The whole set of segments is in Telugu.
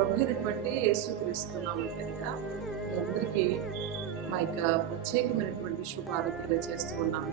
ప్రభుని బట్టి యేసుక్రీస్తున్నాము కనుక అందరికీ మా యొక్క ప్రత్యేకమైనటువంటి శుభాలు తెలియజేస్తూ ఉన్నాము.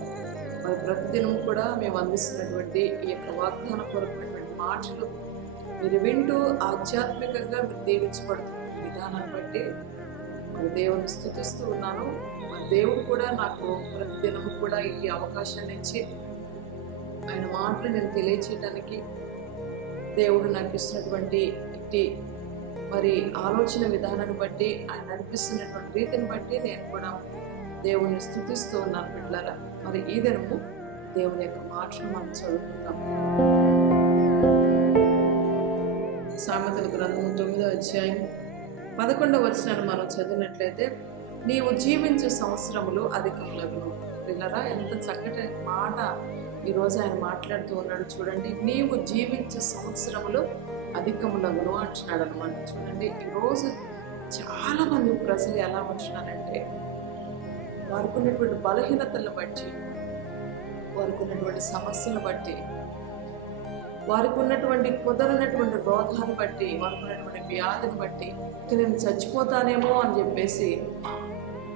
మరి ప్రతిదినం కూడా మేము అందిస్తున్నటువంటి ఈ యొక్క వాగ్దానపూర్వకమైనటువంటి మాటలు మీరు వింటూ ఆధ్యాత్మికంగా మీరు దీవించబడుతున్న విధానాన్ని బట్టి మరి దేవుని స్థుతిస్తూ ఉన్నాను. మరి దేవుడు కూడా నాకు ప్రతిదినం కూడా ఈ అవకాశాన్ని ఇచ్చి ఆయన మాటలు నేను తెలియచేయడానికి దేవుడు నాకు ఇస్తున్నటువంటి ఇట్టి మరి ఆలోచన విధానాన్ని బట్టి ఆయన నడిపిస్తున్నటువంటి రీతిని బట్టి నేను కూడా దేవుణ్ణి స్థుతిస్తూ ఉన్నాను బిడ్డలారా. మరి ఈ దినము దేవుని యొక్క మాటను మనం చదువుకుందాం సామెతల గ్రంథము తొమ్మిదో అధ్యాయం పదకొండవ వచనాన్ని మనం చదివినట్లయితే నీవు జీవించే సంవత్సరములు అధికములకు పిల్లరా ఎంత చక్కటి మాట ఈరోజు ఆయన మాట్లాడుతూ ఉన్నాడు చూడండి. నీవు జీవించే సంవత్సరములు అధికములగును అంటున్నాడు అనమాట చూడండి ఈరోజు చాలా మంది ప్రజలు ఎలా ఉంటున్నారంటే వారికి ఉన్నటువంటి బలహీనతలను బట్టి వారికి ఉన్నటువంటి సమస్యలను బట్టి వారికి ఉన్నటువంటి కుదరనటువంటి రోగాన్ని బట్టి వారికి ఉన్నటువంటి వ్యాధిని బట్టి నేను చచ్చిపోతానేమో అని చెప్పేసి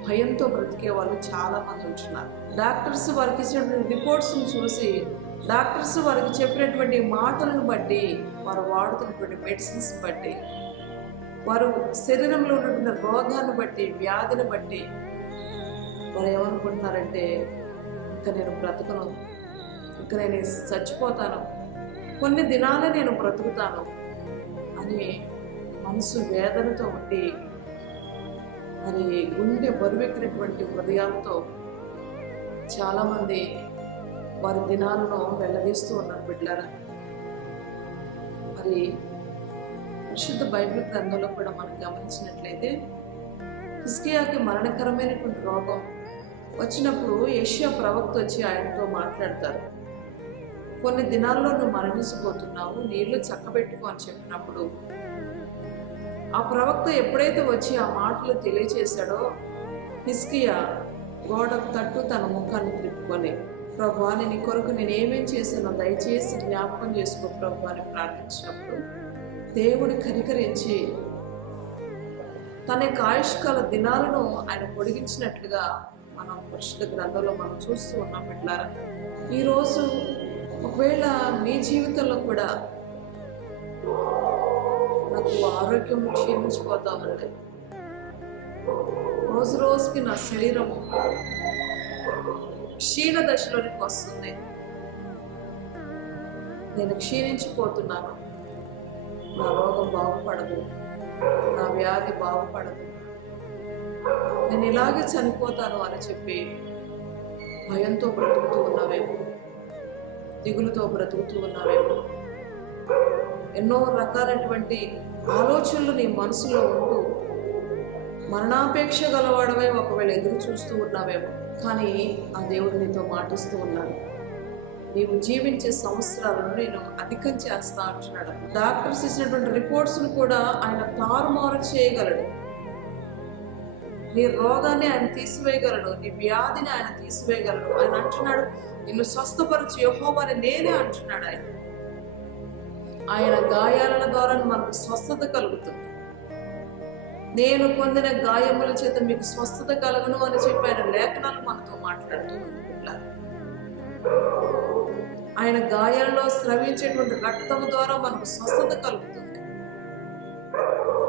భయంతో బ్రతికే వాళ్ళు చాలామంది ఉంటున్నారు. డాక్టర్స్ వారికి ఇచ్చినటువంటి రిపోర్ట్స్ని చూసి డాక్టర్స్ వారికి చెప్పినటువంటి మాటలను బట్టి వారు వాడుతున్నటువంటి మెడిసిన్స్ బట్టి వారు శరీరంలో ఉన్నటువంటి రోగాన్ని బట్టి వ్యాధిని బట్టి వారు ఏమనుకుంటున్నారంటే ఇంకా నేను బ్రతకను. ఇంకా నేను చచ్చిపోతాను. కొన్ని దినాలే నేను బ్రతుకుతాను అని మనసు వేదనతో ఉండి మరి గుండె బరువెక్కినటువంటి హృదయాలతో చాలామంది వారి దినాలను వెళ్ళదీస్తూ ఉన్నారు బిడ్డారా మరి పరిశుద్ధ బైబిల్ గ్రంథంలో కూడా మనం గమనించినట్లయితే హిస్కియాకి మరణకరమైనటువంటి రోగం వచ్చినప్పుడు ఏషియా ప్రవక్త వచ్చి ఆయనతో మాట్లాడతారు. కొన్ని దినాల్లో నువ్వు మరణించిపోతున్నావు నీళ్ళు చక్కబెట్టుకో అని చెప్పినప్పుడు ఆ ప్రవక్త ఎప్పుడైతే వచ్చి ఆ మాటలు తెలియచేశాడో హిస్కియా గోడ తట్టు తన ముఖాన్ని త్రిప్పుకొని ప్రభా నేను కొరకు నేను చేశానో దయచేసి జ్ఞాపకం చేసుకో ప్రభు అని ప్రార్థించినప్పుడు దేవుడు కనికరించి తన యొక్క ఆయుష్కాల దినాలను ఆయన పొడిగించినట్లుగా మనం పరిశుద్ధ గ్రంథంలో మనం చూస్తూ ఉన్నాం బిడ్డారా. ఈరోజు ఒకవేళ మీ జీవితంలో కూడా నాకు ఆరోగ్యం క్షీణించిపోతా ఉంది రోజు రోజుకి నా శరీరం క్షీణ దశలోనికి వస్తుంది. నేను క్షీణించిపోతున్నాను. నా రోగం బాగుపడదు. నా వ్యాధి బాగుపడదు. నేను ఇలాగే చనిపోతాను అని చెప్పి భయంతో బ్రతుకుతూ ఉన్నావేమో దిగులుతో బ్రతుకుతూ ఉన్నావేమో ఎన్నో రకాలైనటువంటి ఆలోచనలు నీ మనసులో ఉంటూ మరణాపేక్ష గలవాడవే ఒకవేళ ఎదురు చూస్తూ ఉన్నావేమో కానీ ఆ దేవుడు నీతో మాటిస్తూ ఉన్నాడు. నీవు జీవించే సంవత్సరాలను నేను అధికం చేస్తా అంటున్నాడు. డాక్టర్స్ ఇచ్చినటువంటి రిపోర్ట్స్ను కూడా ఆయన తారుమారు చేయగలడు. నీ రోగాన్ని ఆయన తీసివేయగలడు నీ వ్యాధిని ఆయన తీసివేయగలడు. ఆయన అంటున్నాడు నిన్ను స్వస్థపరచు యహోవని నేనే అంటున్నాడు ఆయన. ఆయన గాయాల ద్వారా మనకు స్వస్థత కలుగుతుంది. నేను పొందిన గాయముల చేత మీకు స్వస్థత కలుగును అని చెప్పి ఆయన లేఖనాలు మనతో మాట్లాడుతూ ఉంటున్నారు. ఆయన గాయాలలో స్రవించేటువంటి రక్తము ద్వారా మనకు స్వస్థత కలుగుతుంది.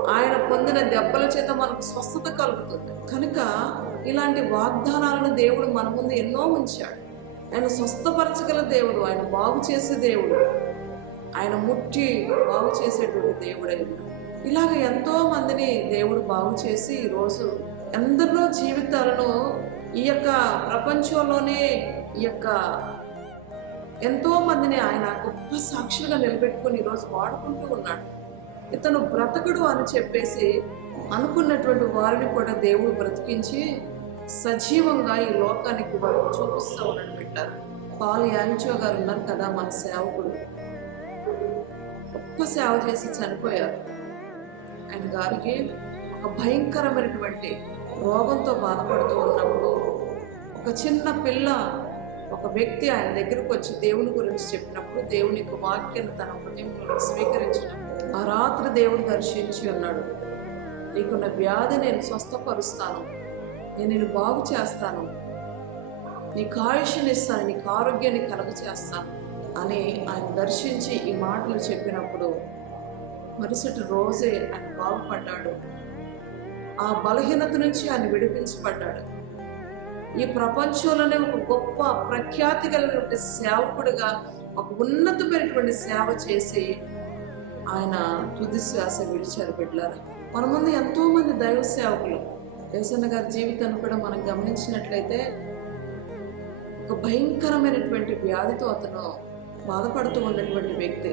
ఆయన పొందిన దెబ్బల చేత మనకు స్వస్థత కలుగుతుంది. కనుక ఇలాంటి వాగ్దానాలను దేవుడు మన ముందు ఎన్నో ఉంచాడు. ఆయన స్వస్థపరచగల దేవుడు ఆయన బాగు చేసే దేవుడు ఆయన ముట్టి బాగు చేసేటువంటి దేవుడు ఇలాగ ఎంతో మందిని దేవుడు బాగు చేసి ఈరోజు ఎందరినో జీవితాలను ఈ యొక్క ప్రపంచంలోనే ఈ యొక్క ఎంతో మందిని ఆయన గొప్ప సాక్షులుగా నిలబెట్టుకొని ఈరోజు వాడుకుంటూ ఉన్నాడు. ఇతను బ్రతకడు అని చెప్పేసి అనుకున్నటువంటి వారిని కూడా దేవుడు బ్రతికించి సజీవంగా ఈ లోకానికి వారు చూపిస్తూ ఉన్నట్టు పెట్టారు పాల్ యాంచో గారు ఉన్నారు కదా మన సేవకుడు గొప్ప సేవ చేసి చనిపోయారు. ఆయన గారికి ఒక భయంకరమైనటువంటి రోగంతో బాధపడుతూ ఉన్నప్పుడు ఒక చిన్న పిల్ల ఒక వ్యక్తి ఆయన దగ్గరకు వచ్చి దేవుని గురించి చెప్పినప్పుడు దేవుని యొక్క వాక్యాన్ని తన హృదయంలో స్వీకరించినప్పుడు ఆ రాత్రి దేవుడు దర్శించి ఉన్నాడు. నీకున్న వ్యాధి నేను స్వస్థపరుస్తాను. నేను నేను బాగు చేస్తాను. నీకు ఆయుష్ని ఇస్తాను నీకు ఆరోగ్యాన్ని కలుగ చేస్తాను అని ఆయన దర్శించి ఈ మాటలు చెప్పినప్పుడు మరుసటి రోజే ఆయన బాగుపడ్డాడు. ఆ బలహీనత నుంచి ఆయన విడిపించబడ్డాడు. ఈ ప్రపంచంలోనే ఒక గొప్ప ప్రఖ్యాతి కలిగినటువంటి సేవకుడిగా ఒక ఉన్నతమైనటువంటి సేవ చేసి ఆయన తుది శ్వాస విడిచారు బిడ్డలారా మన ముందు ఎంతో మంది దైవ సేవకులు. దేశన్న గారి జీవితాన్ని కూడా మనం గమనించినట్లయితే ఒక భయంకరమైనటువంటి వ్యాధితో అతను బాధపడుతూ ఉన్నటువంటి వ్యక్తి.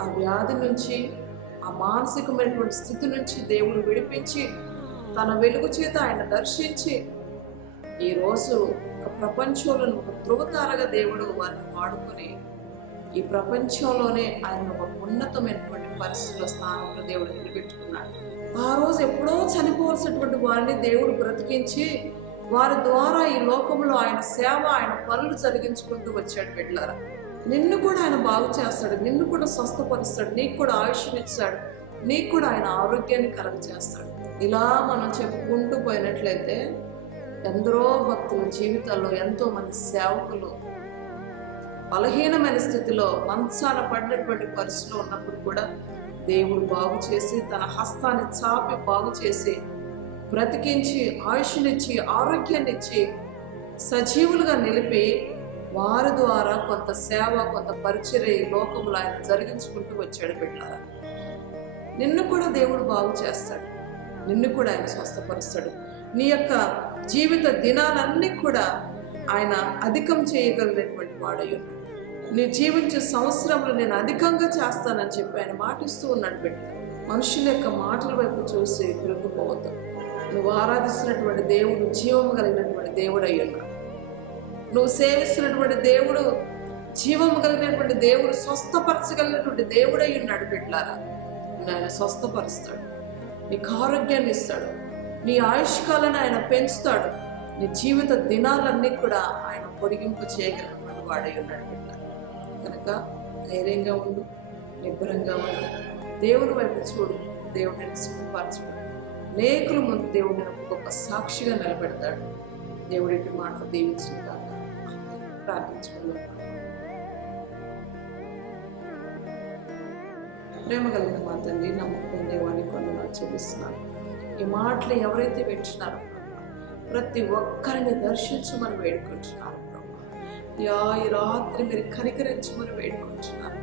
ఆ వ్యాధి నుంచి ఆ మానసికమైనటువంటి స్థితి నుంచి దేవుడు విడిపించి తన వెలుగు చేత ఆయన దర్శించి ఈరోజు ఒక ప్రపంచంలో ఒక ధృవతారగా దేవుడు వారిని వాడుకొని ఈ ప్రపంచంలోనే ఆయన ఒక ఉన్నతమైనటువంటి పరిస్థితుల స్థానంలో దేవుడు నిలబెట్టుకున్నాడు. ఆ రోజు ఎప్పుడో చనిపోవలసినటువంటి వారిని దేవుడు బ్రతికించి వారి ద్వారా ఈ లోకంలో ఆయన సేవ ఆయన పనులు జరిగించుకుంటూ వచ్చాడు బిడ్డారా నిన్ను కూడా ఆయన బాగు చేస్తాడు నిన్ను కూడా స్వస్థపరుస్తాడు నీకు కూడా ఆయుష్నిస్తాడు నీకు కూడా ఆయన ఆరోగ్యాన్ని కలగ చేస్తాడు. ఇలా మనం చెప్పుకుంటూ పోయినట్లయితే ఎందరో భక్తుల జీవితాల్లో ఎంతో మంది సేవకులు బలహీనమైన స్థితిలో మంచాన పడినటువంటి పరిస్థితిలో ఉన్నప్పుడు కూడా దేవుడు బాగు చేసి తన హస్తాన్ని చాపి బాగు చేసి బ్రతికించి ఆయుష్నిచ్చి ఆరోగ్యాన్ని ఇచ్చి సజీవులుగా నిలిపి వారి ద్వారా కొంత సేవ కొంత పరిచర్య లోకములు లోకంలో ఆయన జరిగించుకుంటూ వచ్చాడు పెట్టారా నిన్ను కూడా దేవుడు బాగు చేస్తాడు. నిన్ను కూడా ఆయన స్వస్థపరుస్తాడు. నీ యొక్క జీవిత దినాలన్నీ కూడా ఆయన అధికం చేయగలిగినటువంటి వాడై నీ జీవించే సంవత్సరంలో నేను అధికంగా చేస్తానని చెప్పి ఆయన మాటిస్తూ ఉన్నాడు బిడ్డ. మనుషుల యొక్క మాటల వైపు చూసి తిరుగుపోవద్దు నువ్వు ఆరాధిస్తున్నటువంటి దేవుడు జీవము కలిగినటువంటి దేవుడు అయి ఉన్నాడు నువ్వు సేవిస్తున్నటువంటి దేవుడు జీవము కలిగినటువంటి దేవుడు స్వస్థపరచగలిగినటువంటి దేవుడై ఉన్నాడు బిడ్లారా ఆయన స్వస్థపరుస్తాడు. నీకు ఆరోగ్యాన్ని ఇస్తాడు. నీ ఆయుష్కాలను ఆయన పెంచుతాడు. నీ జీవిత దినాలన్నీ కూడా ఆయన పొడిగింపు చేయగలిగినటువంటి వాడై ఉన్నాడు బిడ్డ కనుక ధైర్యంగా ఉండు నిబ్బరంగా ఉండు. దేవుని వైపు చూడు దేవుడిని సుఖపరచుడు అనేకుల ముందు దేవుడిని ఒక గొప్ప సాక్షిగా నిలబెడతాడు. దేవుడి మాటలు దీవించిన కాక ప్రార్థించుకున్నాను ప్రేమ కలిగిన మా తండ్రి నమ్మకం దేవాన్ని కొందరు చూపిస్తున్నాను ఈ మాటలు ఎవరైతే వింటున్నారో ప్రతి ఒక్కరిని దర్శించమని వేడుకుంటున్నారు. యా ఈ రాత్రి మీరు కనికరించమని వేడుకుంటున్నాను.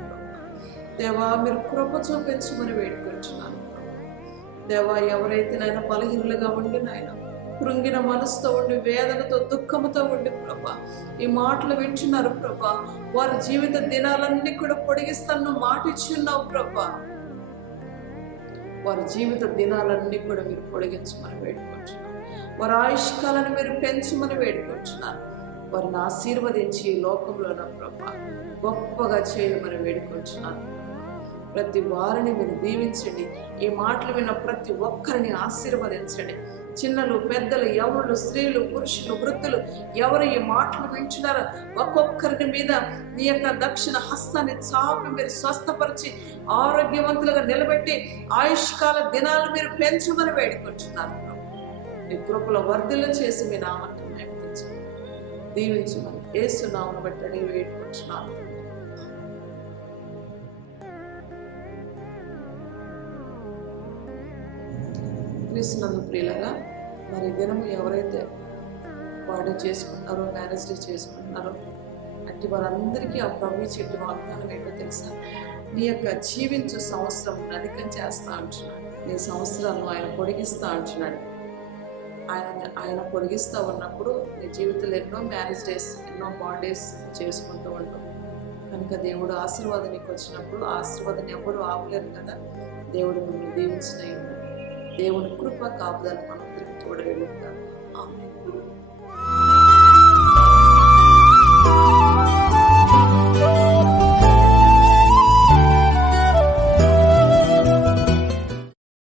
దేవా మీరు కృప చూపించమని వేడుకుంటున్నాను. దేవా ఎవరైతే నాయన బలహీనులుగా ఉండి నాయన కృంగిన మనసుతో ఉండి వేదనతో దుఃఖంతో ఉండి ప్రభా ఈ మాటలు వింటున్నారు ప్రభా వారి జీవిత దినాలన్నీ కూడా పొడిగిస్తాను మాట ఇచ్చి ఉన్నావు ప్రభా. వారి జీవిత దినాలన్నీ కూడా మీరు పొడిగించమని వేడుకుంటున్నారు వారి ఆయుష్కాలను మీరు పెంచమని వేడుకుంటున్నారు వారిని ఆశీర్వదించి లోకంలో నా ప్రభా గొప్పగా చేయమని వేడుకుంటున్నాను ప్రతి వారిని మీరు దీవించండి. ఈ మాటలు విన్న ప్రతి ఒక్కరిని ఆశీర్వదించండి. చిన్నలు పెద్దలు ఎవరు స్త్రీలు పురుషులు వృద్ధులు ఎవరు ఈ మాటలు వింటున్నారో ఒక్కొక్కరిని మీద నీ యొక్క దక్షిణ హస్తాన్ని చాపి మీరు స్వస్థపరిచి ఆరోగ్యవంతులుగా నిలబెట్టి ఆయుష్కాల దినాలు మీరు పెంచమని వేడుకుంటున్నారు నీ కృపలో వర్ధిల్లు చేసి మీ నామని దీవించమని ఏసు నామను బట్టి అడిగి వేడుకుంటున్నాను క్రీస్తునందు ప్రియులరా మరి దినము ఎవరైతే వాడు చేసుకుంటున్నారో మ్యారేజ్ డే చేసుకుంటున్నారో అంటే వారందరికీ ఆ ప్రభు చెట్టు వాగ్దానం ఏంటో తెలుసా? నీ యొక్క జీవించు సంవత్సరం అధికం చేస్తా అంటున్నాడు. నీ సంవత్సరాలను ఆయన పొడిగిస్తా అంటున్నాడు. ఆయన ఆయన పొడిగిస్తూ ఉన్నప్పుడు నీ జీవితంలో ఎన్నో మ్యారేజ్ డేస్ ఎన్నో బర్త్డేస్ చేసుకుంటూ ఉంటాం కనుక దేవుడు ఆశీర్వాదం నీకు వచ్చినప్పుడు ఆశీర్వాదం ఎవరు ఆపలేరు కదా? దేవుడు మిమ్మల్ని దీవించిన దేవుని కృప కాపుదల మనందరికీ తోడవేలుగా